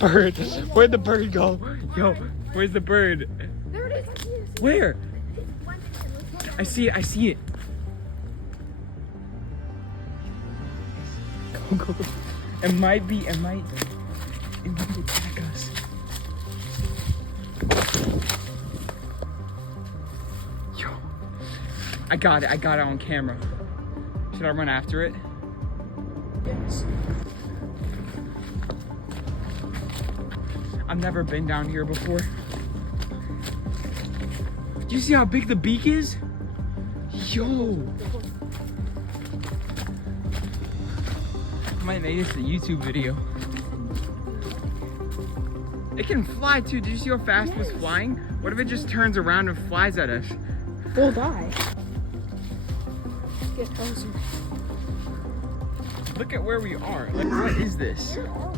bird? Where'd the bird go? Yo, where's the bird? There it is. I see it. Where? It's one second. Let's go. I see it, I see it. Go, go, go. It might attack us. Yo, I got it on camera. Should I run after it? Yes. I've never been down here before. Do you see how big the beak is? Yo! I might make this a YouTube video. It can fly too. Did you see how fast it was flying? What if it just turns around and flies at us? We'll die. Get closer. Look at where we are. Like, what is this? Where are